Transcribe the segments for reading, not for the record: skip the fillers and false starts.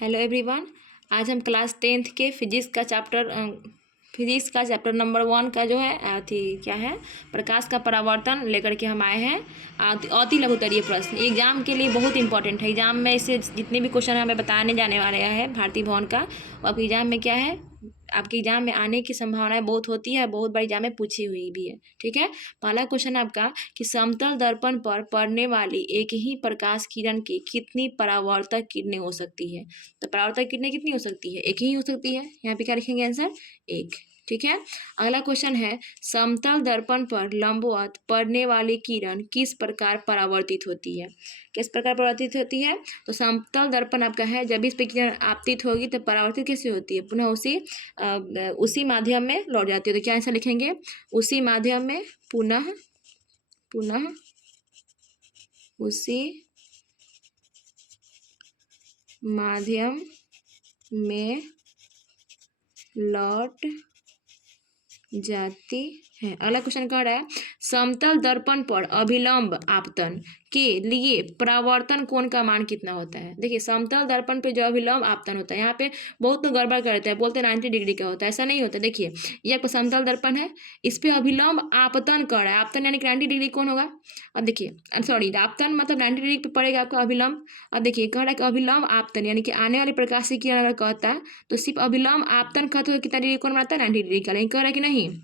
Hello everyone. आज हम class 10th के फिजिक्स का चैप्टर नंबर 1 का जो है क्या है प्रकाश का परावर्तन लेकर के हम आए हैं। अति लघुत्तरीय प्रश्न एग्जाम के लिए बहुत इंपॉर्टेंट है। एग्जाम में इससे जितने भी क्वेश्चन हमें बताने जाने वाले हैं भारतीय भवन का, वो आपके एग्जाम में क्या है, आपके एग्जाम में आने की संभावनाएं बहुत होती है, बहुत बार एग्जाम में पूछी हुई भी है। ठीक है, पहला क्वेश्चन आपका कि समतल दर्पण पर पड़ने वाली एक ही प्रकाश किरण की कितनी परावर्तक किरणें हो सकती है। तो परावर्तक किरणें कितनी हो सकती है, एक ही हो सकती है। यहाँ पे क्या लिखेंगे आंसर, एक। ठीक है, अगला क्वेश्चन है समतल दर्पण पर लंबवत पड़ने वाली किरण किस प्रकार परावर्तित होती है। किस प्रकार परावर्तित होती है, तो समतल दर्पण आपका है, जब इस पे किरण आपतित होगी तो परावर्तित कैसे होती है, पुनः उसी माध्यम में लौट जाती है। तो क्या आंसर लिखेंगे, उसी माध्यम में पुनः उसी माध्यम में लौट जाती है। अगला क्वेश्चन कह रहा है समतल दर्पण पर अभिलंब आपतन के लिए परावर्तन कोण का मान कितना होता है। देखिए, समतल दर्पण पे जो अभिलंब आपतन होता है, यहाँ पे बहुत तो गड़बड़ करते हैं, बोलते हैं 90 डिग्री का होता है, ऐसा नहीं होता। देखिए, ये आपका समतल दर्पण है, इस पे अभिलंब आपतन कर रहा है। आपतन यानी कि 90 डिग्री कौन होगा। अब देखिए, सॉरी, आपतन मतलब 90 डिग्री पे पड़ेगा आपका अभिलंब। अब देखिए, कह रहा है कि अभिलंब आपतन यानी कि आने वाली प्रकाश की किरण अगर कहता है तो सिर्फ अभिलंब आपतन कहते हुए कितना डिग्री कोण बनाता है, 90 डिग्री का। लेकिन कह रहा है कि नहीं,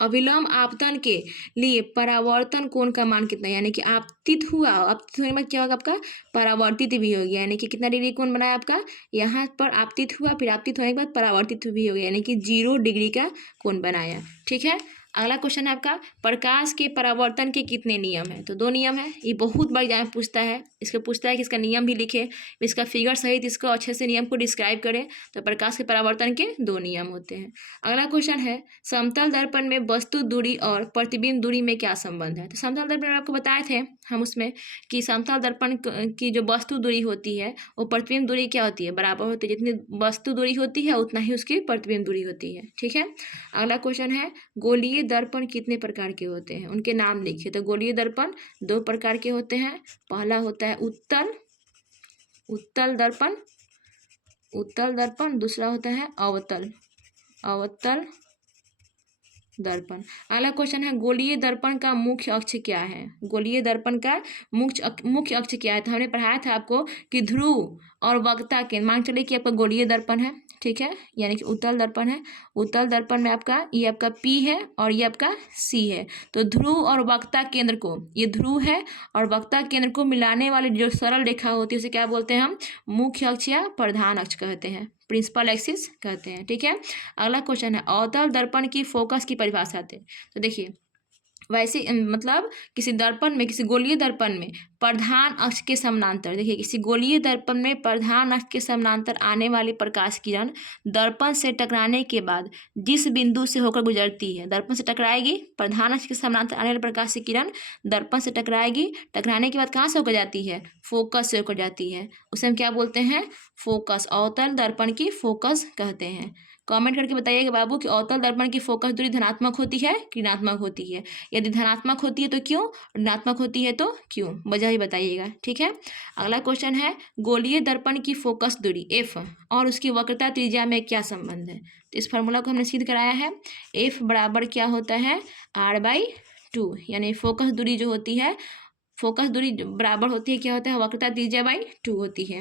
अभिलंब आपतन के लिए परावर्तन कोण का मान कितना है, यानी कि आपतित होने के बाद क्या होगा, आपका परावर्तित भी हो गया, यानी कि कितना डिग्री कोण बनाया आपका, यहाँ पर आपतित हुआ, फिर आपतित होने के बाद परावर्तित भी हो गया, यानी कि 0 डिग्री का कोण बनाया। ठीक है, अगला क्वेश्चन है आपका प्रकाश के परावर्तन के कितने नियम है। तो 2 नियम है, ये बहुत बार एग्जाम पूछता है, इसको पूछता है कि इसका नियम भी लिखे, इसका फिगर सहित इसको अच्छे से नियम को डिस्क्राइब करें। तो प्रकाश के परावर्तन के 2 नियम होते हैं। अगला क्वेश्चन है समतल दर्पण में वस्तु दूरी और प्रतिबिंब दूरी में क्या संबंध है। तो समतल दर्पण में आपको बताए थे हम उसमें कि समतल दर्पण की जो वस्तु दूरी होती है वो प्रतिबिंब दूरी क्या होती है, बराबर होती है। जितनी वस्तु दूरी होती है उतना ही उसकी प्रतिबिंब दूरी होती है। ठीक है, अगला क्वेश्चन है गोलीय दर्पण कितने प्रकार के होते हैं, उनके नाम लिखिए। तो गोलीय दर्पण 2 प्रकार के होते हैं। पहला होता है उत्तल दर्पण, दूसरा होता है अवतल दर्पण। अगला क्वेश्चन है गोलीय दर्पण का मुख्य अक्ष क्या है। गोलीय दर्पण का मुख्य अक्ष क्या है। तो हमने पढ़ाया था आपको कि ध्रुव और वक्रता केंद्र, मान चलिए कि आपका गोलीय दर्पण है, ठीक है, यानी कि उत्तल दर्पण है। उत्तल दर्पण में आपका ये आपका P है और ये आपका C है। तो ध्रुव और वक्रता केंद्र को, ये ध्रुव है और वक्रता केंद्र को मिलाने वाली जो सरल रेखा होती है उसे क्या बोलते हैं हम, मुख्य अक्ष या प्रधान अक्ष कहते हैं, प्रिंसिपल एक्सिस कहते हैं। ठीक है, अगला क्वेश्चन है अवतल दर्पण की फोकस की परिभाषा थे। तो देखिए, वैसे मतलब किसी दर्पण में, किसी गोलीय दर्पण में प्रधान अक्ष के समानांतर, देखिए किसी गोलीय दर्पण में प्रधान अक्ष के समानांतर आने वाली प्रकाश किरण दर्पण से टकराने के बाद जिस बिंदु से होकर गुजरती है, दर्पण से टकराएगी, प्रधान अक्ष के समानांतर आने वाली प्रकाश की किरण दर्पण से टकराएगी, टकराने के बाद कहाँ से होकर जाती है, फोकस से होकर जाती है, उसे हम क्या बोलते हैं, फोकस। अवतल दर्पण की फोकस कहते हैं। कमेंट करके बताइएगा बाबू कि अवतल दर्पण की फोकस दूरी धनात्मक होती है कि ऋणात्मक होती है। यदि धनात्मक होती है तो क्यों, ऋणात्मक होती है तो क्यों, वजह ही बताइएगा। ठीक है, अगला क्वेश्चन है गोलीय दर्पण की फोकस दूरी F और उसकी वक्रता त्रिज्या में क्या संबंध है। तो इस फार्मूला को हमने सिद्ध कराया है। F बराबर क्या होता है, R/2, यानी फोकस दूरी जो होती है, फोकस दूरी बराबर होती है क्या होता है, वक्रता त्रिज्या बाई 2 होती है।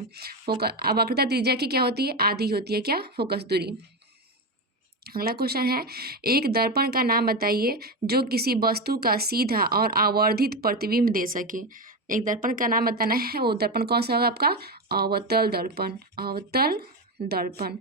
वक्रता त्रिज्या की क्या होती है, आधी होती है क्या, फोकस दूरी। अगला क्वेश्चन है एक दर्पण का नाम बताइए जो किसी वस्तु का सीधा और आवर्धित प्रतिबिंब दे सके। एक दर्पण का नाम बताना है, वो दर्पण कौन सा होगा आपका, अवतल दर्पण।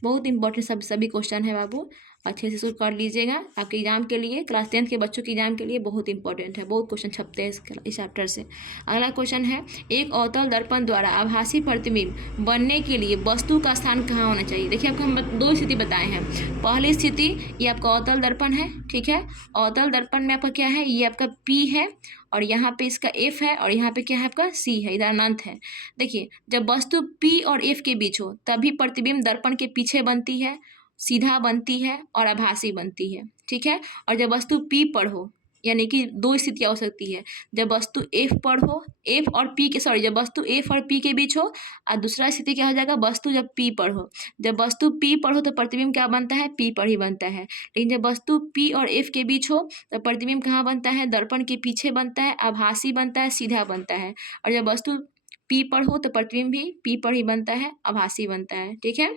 बहुत इंपॉर्टेंट सभी क्वेश्चन है बाबू, अच्छे से कर लीजिएगा। आपके एग्जाम के लिए, क्लास 10th के बच्चों के एग्जाम के लिए बहुत इंपॉर्टेंट है, बहुत क्वेश्चन छपते हैं इस चैप्टर से। अगला क्वेश्चन है एक अवतल दर्पण द्वारा आभासी प्रतिबिंब बनने के लिए वस्तु का स्थान कहाँ होना चाहिए। देखिए, आपको हम 2 स्थिति बताए हैं। पहली स्थिति ये आपका अवतल दर्पण है, ठीक है, अवतल दर्पण में आपका क्या है, ये आपका P है और यहाँ पे इसका F है और यहाँ पे क्या है आपका C है, इधर अनंत है। देखिए, जब वस्तु P और F के बीच हो तभी प्रतिबिंब दर्पण के पीछे बनती है, सीधा बनती है और आभासी बनती है। ठीक है, और जब वस्तु P पर हो, यानी कि दो स्थितियाँ हो सकती है, जब वस्तु एफ पर हो, एफ और पी के सॉरी जब वस्तु एफ और पी के बीच हो, और दूसरा स्थिति क्या हो जाएगा, वस्तु जब पी पर हो। जब वस्तु पी पर हो तो प्रतिबिंब क्या बनता है, पी पर ही बनता है। लेकिन जब वस्तु पी और एफ के बीच हो तो प्रतिबिंब कहाँ बनता है, दर्पण के पीछे बनता है, आभासी बनता है, सीधा बनता है। और जब वस्तु पी पर हो तो प्रतिबिंब भी पी पर ही बनता है, आभासी बनता है। ठीक है,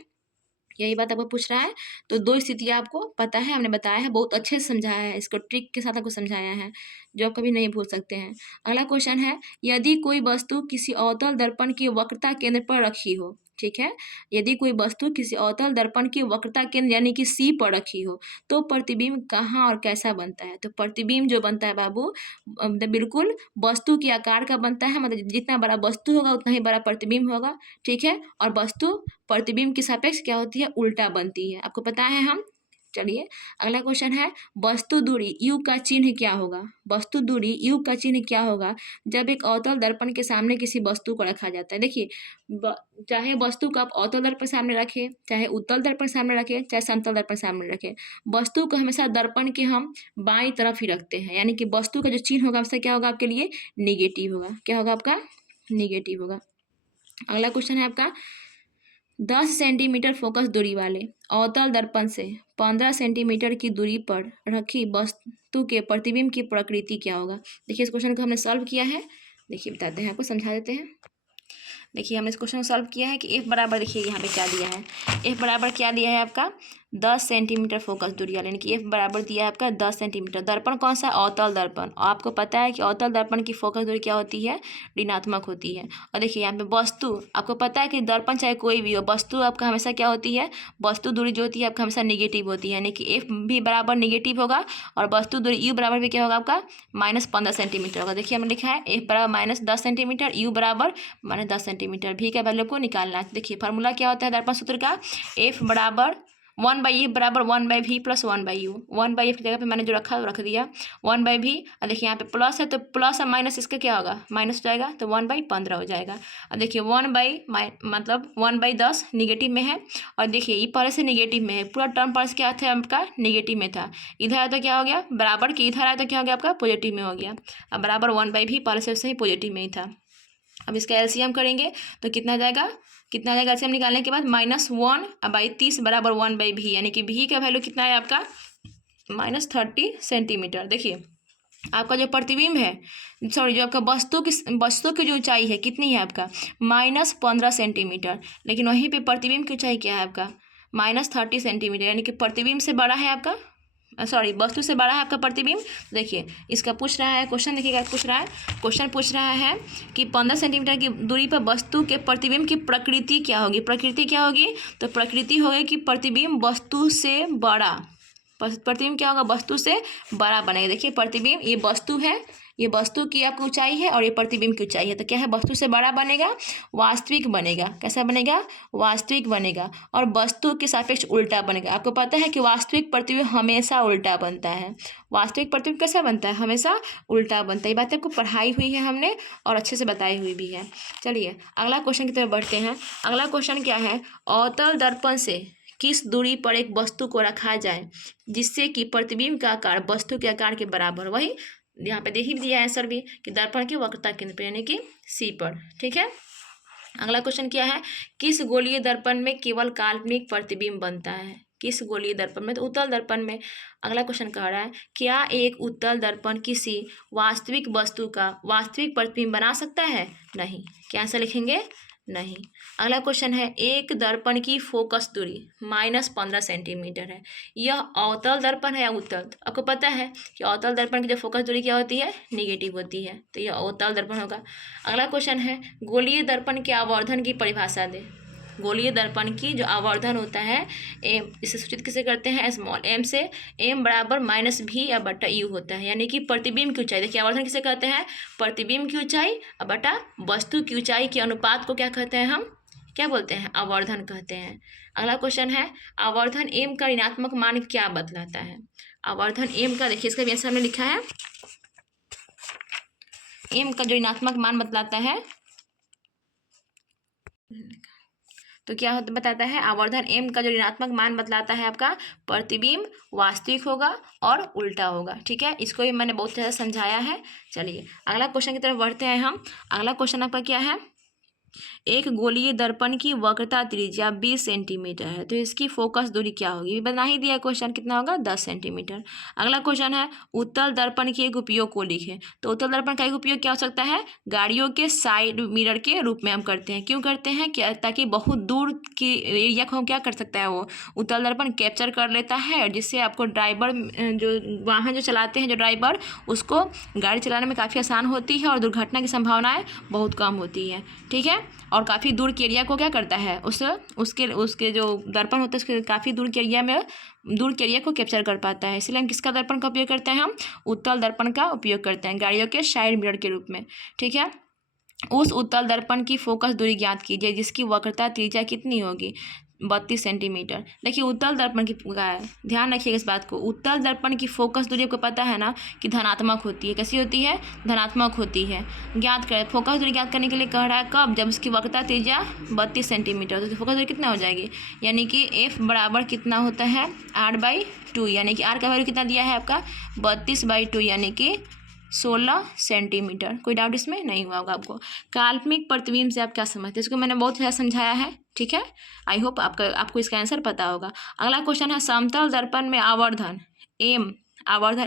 यही बात आपको पूछ रहा है। तो दो स्थितियाँ आपको पता है, हमने बताया है, बहुत अच्छे से समझाया है, इसको ट्रिक के साथ आपको समझाया है जो आप कभी नहीं भूल सकते हैं। अगला क्वेश्चन है, यदि कोई वस्तु किसी अवतल दर्पण की वक्रता केंद्र पर रखी हो, ठीक है, यदि कोई वस्तु किसी अवतल दर्पण की वक्रता केंद्र यानी कि सी पर रखी हो तो प्रतिबिंब कहाँ और कैसा बनता है। तो प्रतिबिंब जो बनता है बाबू बिल्कुल वस्तु के आकार का बनता है, मतलब जितना बड़ा वस्तु होगा उतना ही बड़ा प्रतिबिंब होगा। ठीक है, और वस्तु प्रतिबिंब के सापेक्ष क्या होती है, उल्टा बनती है, आपको पता है हम। चलिए अगला क्वेश्चन है, वस्तु दूरी यू का चिन्ह क्या होगा। वस्तु दूरी यू का चिन्ह क्या होगा जब एक अवतल दर्पण के सामने किसी वस्तु को रखा जाता है। देखिए चाहे वस्तु को आप अवतल दर्पण सामने रखें, चाहे उत्तल दर्पण सामने रखें, चाहे समतल दर्पण सामने रखें, वस्तु को हमेशा दर्पण के हम बाईं तरफ ही रखते हैं, यानी कि वस्तु का जो चिन्ह होगा उससे क्या होगा आपके लिए, निगेटिव होगा। क्या होगा आपका, निगेटिव होगा। अगला क्वेश्चन है आपका, 10 सेंटीमीटर फोकस दूरी वाले अवतल दर्पण से 15 सेंटीमीटर की दूरी पर रखी वस्तु के प्रतिबिंब की प्रकृति क्या होगा। देखिए इस क्वेश्चन को हमने सॉल्व किया है, देखिए बताते हैं आपको, समझा देते हैं। देखिए हमने इस क्वेश्चन को सॉल्व किया है कि एफ बराबर, देखिए यहाँ पे क्या दिया है, एफ बराबर क्या दिया है आपका 10 सेंटीमीटर फोकस दूरी वाले, यानी कि एफ बराबर दिया है आपका 10 सेंटीमीटर। दर्पण कौन सा, अवतल दर्पण। आपको पता है कि अवतल दर्पण की फोकस दूरी क्या होती है, ऋणात्मक होती है। और देखिए यहाँ पे वस्तु, आपको पता है कि दर्पण चाहे कोई भी हो, वस्तु आपका हमेशा क्या होती है, वस्तु दूरी जो होती है आपका हमेशा निगेटिव होती है, यानी कि एफ भी बराबर निगेटिव होगा और वस्तु दूरी यू बराबर भी क्या होगा आपका -15 सेंटीमीटर होगा। देखिए हमने लिखा है एफ बराबर -10 सेंटीमीटर, यू बराबर -10 सेंटीमीटर। भी का वैल्यू को निकालना है। देखिए फार्मूला क्या होता है दर्पण सूत्र का, एफ बराबर 1/f बराबर 1/v प्लस 1/u। 1/f की जगह पे मैंने जो रखा वो रख दिया 1/v। और देखिए यहाँ पे प्लस है तो प्लस और माइनस इसका क्या होगा, माइनस हो जाएगा, तो 1/15 हो जाएगा। और देखिए 1/मतलब 1/10 निगेटिव में है, और देखिए ये पहले से निगेटिव में है, पूरा टर्म पहले से क्या था आपका निगेटिव में था, इधर आया तो क्या हो गया बराबर की, इधर आया तो क्या हो गया आपका पॉजिटिव में हो गया। अब बराबर 1/v पहले से ही पॉजिटिव में ही था। अब इसका एलसीएम करेंगे तो कितना जाएगा, कितना जाएगा एलसीएम निकालने के बाद -1/30 बराबर 1/v, यानी कि v का वैल्यू कितना है आपका -30 सेंटीमीटर। देखिए आपका जो प्रतिबिंब है, सॉरी जो आपका वस्तु की जो ऊंचाई है कितनी है आपका -15 सेंटीमीटर, लेकिन वहीं पे प्रतिबिंब की ऊंचाई क्या है आपका -30 सेंटीमीटर, यानी कि प्रतिबिंब से बड़ा है आपका, सॉरी वस्तु से बड़ा है आपका प्रतिबिंब। देखिए इसका पूछ रहा है क्वेश्चन, देखिएगा क्वेश्चन पूछ रहा है कि 15 सेंटीमीटर की दूरी पर वस्तु के प्रतिबिंब की प्रकृति क्या होगी। प्रकृति क्या होगी, तो प्रकृति होगी कि प्रतिबिंब वस्तु से बड़ा, प्रतिबिंब क्या होगा वस्तु से बड़ा बनेगा। देखिए प्रतिबिंब ये वस्तु है, ये वस्तु की आपकी ऊंचाई है और ये प्रतिबिंब की ऊंचाई है, तो क्या है वस्तु से बड़ा बनेगा, वास्तविक बनेगा। कैसा बनेगा, वास्तविक बनेगा, और वस्तु के सापेक्ष उल्टा बनेगा। आपको पता है कि वास्तविक प्रतिबिंब हमेशा उल्टा बनता है, वास्तविक प्रतिबिंब कैसा बनता है, हमेशा उल्टा बनता है। ये बात आपको पढ़ाई हुई है हमने और अच्छे से बताई हुई भी है। चलिए अगला क्वेश्चन की तरफ बढ़ते हैं। अगला क्वेश्चन क्या है, अवतल दर्पण से किस दूरी पर एक वस्तु को रखा जाए जिससे कि प्रतिबिंब का आकार वस्तु के आकार के बराबर। वही यहाँ पे देख ही दिया आंसर भी कि दर्पण की वक्रता केंद्र पर, यानी कि सी पर। ठीक है, अगला क्वेश्चन क्या है, किस गोलीय दर्पण में केवल काल्पनिक प्रतिबिंब बनता है। किस गोलीय दर्पण में, तो उत्तल दर्पण में। अगला क्वेश्चन कह रहा है, क्या एक उत्तल दर्पण किसी वास्तविक वस्तु का वास्तविक प्रतिबिंब बना सकता है। नहीं, क्या आंसर लिखेंगे, नहीं। अगला क्वेश्चन है, एक दर्पण की फोकस दूरी -15 सेंटीमीटर है, यह अवतल दर्पण है या उत्तल। तो आपको पता है कि अवतल दर्पण की जो फोकस दूरी क्या होती है, निगेटिव होती है, तो यह अवतल दर्पण होगा। अगला क्वेश्चन है, गोलीय दर्पण के आवर्धन की परिभाषा दे। गोलीय दर्पण की जो आवर्धन होता है एम, इसे सूचित किसे करते हैं, स्मॉल एम से। एम बराबर -v/u होता है, यानी कि प्रतिबिंब की ऊंचाई। देखिए आवर्धन किसे कहते हैं, प्रतिबिंब की ऊंचाई बटा वस्तु की ऊंचाई के अनुपात को क्या कहते हैं, हम क्या बोलते हैं, आवर्धन कहते हैं। अगला क्वेश्चन है, आवर्धन एम का ऋणात्मक मान क्या बतलाता है। आवर्धन एम का, देखिए इसका भी आंसर हमने लिखा है, एम का जो ऋणात्मक मान बतलाता है, तो क्या होता बताता है, आवर्धन m का जो ऋणात्मक मान बतलाता है आपका प्रतिबिंब वास्तविक होगा और उल्टा होगा। ठीक है, इसको भी मैंने बहुत ज़्यादा समझाया है। चलिए अगला क्वेश्चन की तरफ बढ़ते हैं हम। अगला क्वेश्चन आपका क्या है, एक गोलीय दर्पण की वक्रता त्रिज्या 20 सेंटीमीटर है, तो इसकी फोकस दूरी क्या होगी, बना ही दिया क्वेश्चन, कितना होगा 10 सेंटीमीटर। अगला क्वेश्चन है उत्तल दर्पण के एक उपयोग को लिखें। तो उत्तल दर्पण का एक उपयोग क्या हो सकता है, गाड़ियों के साइड मिरर के रूप में हम करते हैं। क्यों करते हैं, क्या ताकि बहुत दूर की एरिया को हम क्या कर सकता है, वो उत्तल दर्पण कैप्चर कर लेता है, और जिससे आपको ड्राइवर जो वाहन जो चलाते हैं जो ड्राइवर, उसको गाड़ी चलाने में काफ़ी आसान होती है और दुर्घटना की संभावनाएं बहुत कम होती है। ठीक है, और काफ़ी दूर के एरिया को क्या करता है, उसके जो दर्पण होता है उसके काफ़ी दूर के एरिया को कैप्चर कर पाता है। इसलिए हम किसका दर्पण का उपयोग करते हैं, हम उत्तल दर्पण का उपयोग करते हैं गाड़ियों के साइड मिरर के रूप में। ठीक है, उस उत्तल दर्पण की फोकस दूरी ज्ञात कीजिए जिसकी वक्रता त्रिज्या कितनी होगी, 32 सेंटीमीटर। देखिए उत्तल दर्पण की ध्यान रखिएगा इस बात को, उत्तल दर्पण की फोकस दूरी आपको पता है ना कि धनात्मक होती है। कैसी होती है, धनात्मक होती है। ज्ञात करें, फोकस दूरी ज्ञात करने के लिए कह रहा है कब, जब उसकी वक्रता त्रिज्या 32 सेंटीमीटर, तो फोकस दूरी कितना हो जाएगी, यानी कि f बराबर कितना होता है r/2, यानी कि r का वैल्यू कितना दिया है आपका 32/2, यानी कि 16 सेंटीमीटर। कोई डाउट इसमें नहीं हुआ होगा आपको। काल्पनिक प्रतिबिंब से आप क्या समझते हैं, इसको मैंने बहुत ज़्यादा समझाया है। ठीक है, आई होप आपको इसका आंसर पता होगा। अगला क्वेश्चन है समतल दर्पण में आवर्धन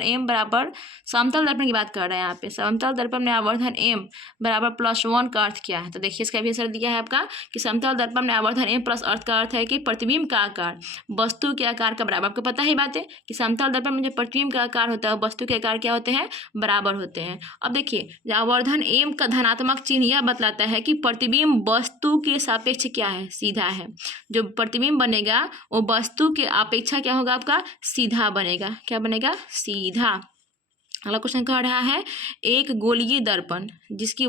m बराबर, समतल दर्पण की बात कर रहे हैं यहाँ पे, समतल दर्पण में आवर्धन m बराबर +1 का अर्थ क्या है। तो देखिए इसका भी आंसर दिया है आपका कि समतल दर्पण में आवर्धन m प्लस अर्थ का अर्थ है कि प्रतिबिंब का आकार वस्तु के आकार का बराबर। आपको पता ही बात है कि समतल दर्पण में जो प्रतिबिंब का आकार होता है वस्तु के आकार क्या होते हैं, बराबर होते हैं। अब देखिए आवर्धन m का धनात्मक चिन्ह यह बतलाता है कि प्रतिबिंब वस्तु के सापेक्ष क्या है, सीधा है। जो प्रतिबिंब बनेगा वो वस्तु के अपेक्षा क्या होगा, आपका सीधा बनेगा। क्या बनेगा, सीधा। अगला क्वेश्चन कह रहा है एक गोलीय दर्पण जिसका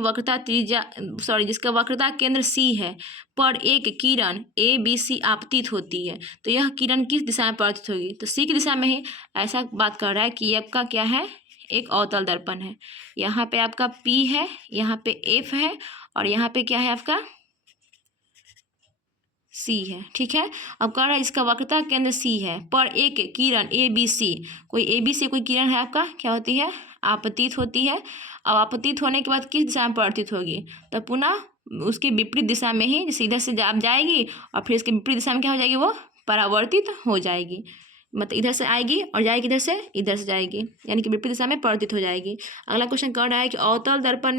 वक्रता केंद्र C है पर एक किरण ABC आपतित होती है, तो यह किरण किस दिशा में परावर्तित होगी, तो C की दिशा में ही। ऐसा बात कर रहा है कि आपका क्या है, एक अवतल दर्पण है। यहाँ पे आपका P है, यहाँ पे F है, और यहाँ पे क्या है आपका C है। ठीक है, अब कह रहा है इसका वक्रता केंद्र C है पर एक किरण ABC, कोई किरण है आपका क्या होती है, आपतित होती है। अब आपतित होने के बाद किस दिशा में परावर्तित होगी, तो पुनः उसके विपरीत दिशा में ही सीधे से आप जाएगी और फिर इसके विपरीत दिशा में क्या हो जाएगी, वो परावर्तित हो जाएगी। मतलब इधर से आएगी और जाएगी इधर से जाएगी, यानी कि विपरीत दिशा में परावर्तित हो जाएगी। अगला क्वेश्चन कह रहा है कि अवतल दर्पण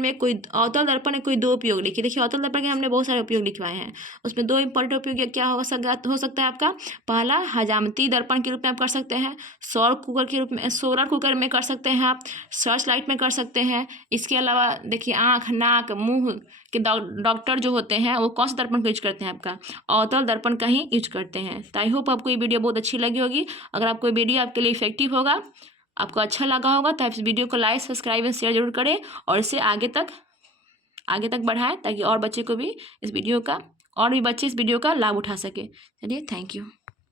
में कोई दो उपयोग लिखिए। देखिए अवतल दर्पण के हमने बहुत सारे उपयोग लिखवाए हैं, उसमें दो इंपॉर्टेंट उपयोग क्या हो सकता है आपका। पहला हजामती दर्पण के रूप में आप कर सकते हैं, सोलर कुकर में कर सकते हैं, आप सर्च लाइट में कर सकते हैं। इसके अलावा देखिए आँख नाक मुँह के डॉक्टर जो होते हैं वो कौन सा दर्पण को यूज करते हैं, आपका अवतल दर्पण का ही यूज करते हैं। तो आई होप आपको ये वीडियो बहुत अच्छी लगी होगी। अगर आपको वीडियो आपके लिए इफेक्टिव होगा, आपको अच्छा लगा होगा, तो आप इस वीडियो को लाइक सब्सक्राइब और शेयर जरूर करें और इसे आगे तक बढ़ाएं ताकि और भी बच्चे इस वीडियो का लाभ उठा सके। चलिए, थैंक यू।